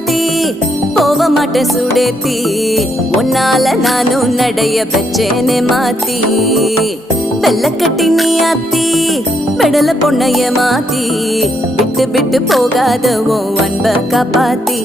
சாத்தி போக மாட்டேன் சுடேத்தி உன்னால நானும் நடைய பெச்சேனே மாத்தி வெள்ளக்கட்டி நீ ஆத்தி பெடல பொண்ணைய மாத்தி விட்டு விட்டு போகாத உன் அன்ப காப்பாத்தி